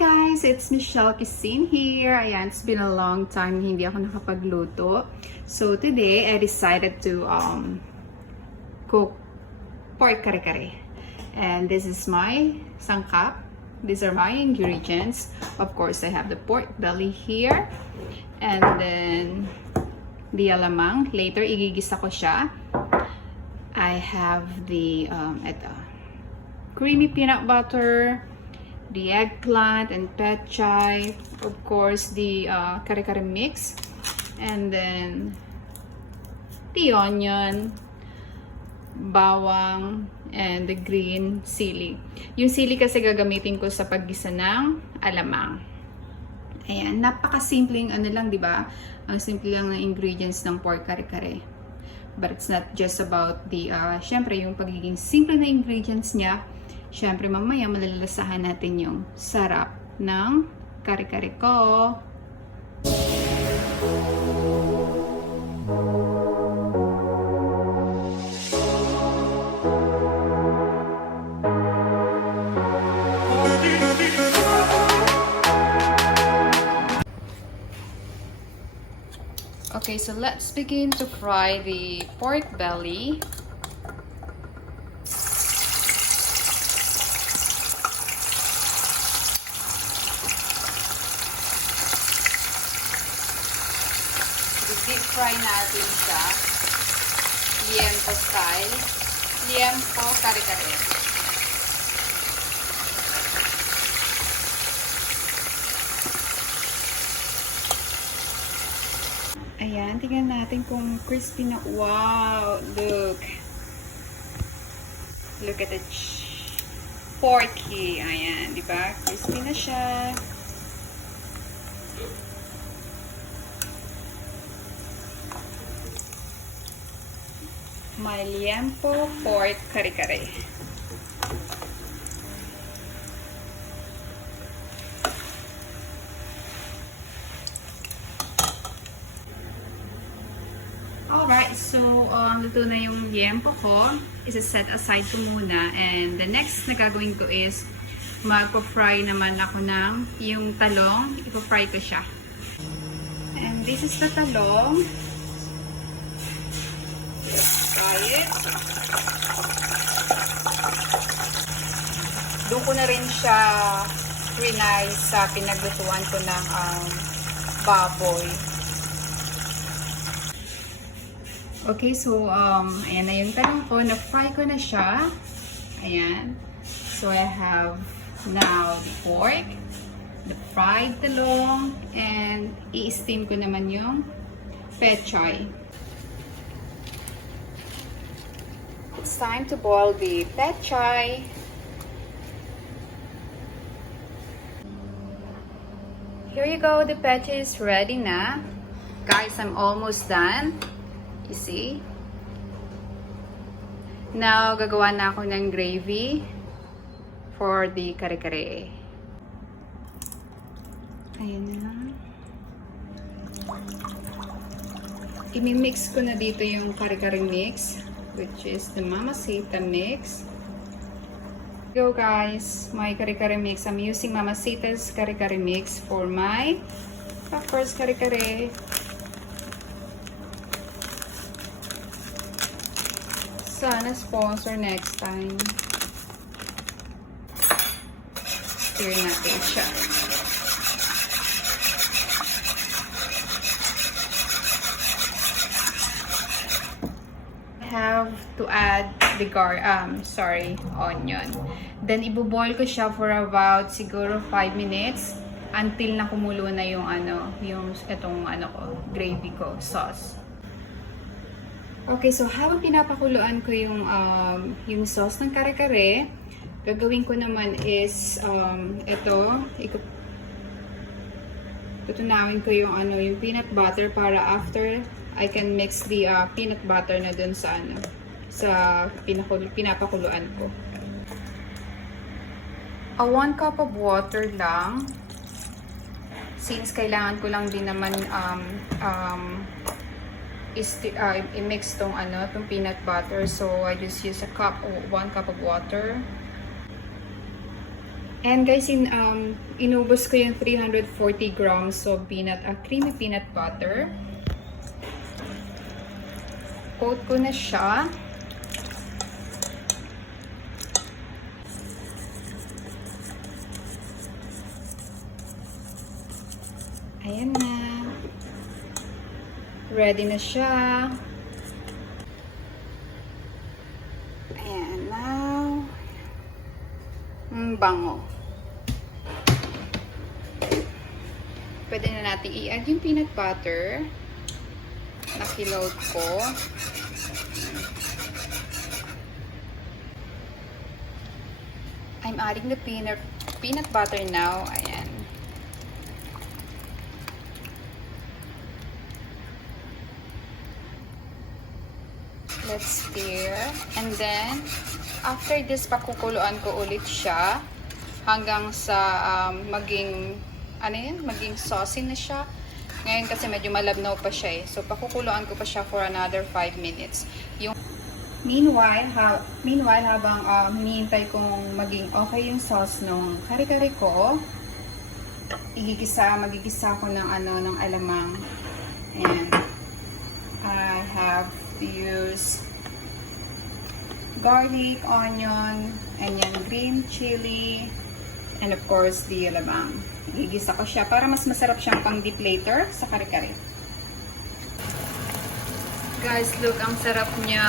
guys! It's Michelle Kisin here. Ayan, it's been a long time hindi ako nakapagluto. So today, I decided to cook pork kare-kare. And this is my sangkap. These are my ingredients. Of course, I have the pork belly here. And then, the alamang. Later, igigisa ko siya. I have the creamy peanut butter, the eggplant and pechay, of course the kare-kare mix, and then the onion, bawang, and the green sili. Yung sili kasi gagamitin ko sa paggisa ng alamang. Ayan, napaka-simpleng ano lang, di ba? Ang simple lang ng ingredients ng pork kare-kare. But it's not just about the, syempre yung pagiging simple na ingredients niya. Syempre mamaya malalasahan natin yung sarap ng kare-kare ko. Okay, so let's begin to fry the pork belly. Deep fry natin sa liempo style. Liempo kare-kare. Ayan, tingnan natin kung crispy na. Wow! Look! Look at the porky. Ayan, di ba? Crispy na siya. My liempo pork kare-kare. Alright, so luto na yung liempo ko. Isa-set aside ko muna. And the next na gagawin ko is magpo-fry naman ako ng yung talong. Ipo-fry ko siya. And this is the talong. Doon ko na rin siya rinay sa pinaglutuan ko ng baboy. Okay, so ayan na yung talong ko. Na-fry ko na siya. Ayan. So I have now the pork, the fried talong, and i-steam ko naman yung pechay. It's time to boil the pechay. Here you go, the pechay is ready na. Guys, I'm almost done. You see? Now, gagawa na ako ng gravy for the kare-kare. Ayan na. I-mix ko na dito yung kare-kare mix, which is the Mamacita mix. Go guys, my kare-kare mix. I'm using Mamacita's kare-kare mix for my first kare-kare. Sana sponsor next time. Stir natin siya. Have to add the onion. Then ibo-boil ko siya for about siguro 5 minutes until na kumulo na yung itong gravy ko, sauce. Okay, so habang pinapakuluan ko yung sauce ng kare-kare, gagawin ko naman is tutunawin ko yung peanut butter para after I can mix the peanut butter na dun sa pinapakuluan ko. 1 cup of water lang. Since kailangan ko lang din naman i-mix tong peanut butter, so I just use 1 cup of water. And guys, inubos ko yung 340 grams of creamy peanut butter. Coat ko na siya. Ayan na. Ready na siya. Ayan na. Bango. Pwede na natin i-add yung peanut butter na kiload ko. I'm adding the peanut butter now. Ayan. Let's stir. And then, after this, pakukuluan ko ulit siya hanggang sa maging saucy na siya. Ngayon kasi medyo malabnaw pa siya eh. So, pakukuluan ko pa siya for another 5 minutes. Meanwhile, habang hinihintay kong maging okay yung sauce ng kare-kare ko, magigisa ko ng alamang. And I have to use garlic, onion, and yan, green chili, and of course, the alamang. Igigisa ko siya para mas masarap siyang pang-dip later sa kare-kare. Guys, look, ang sarap niya.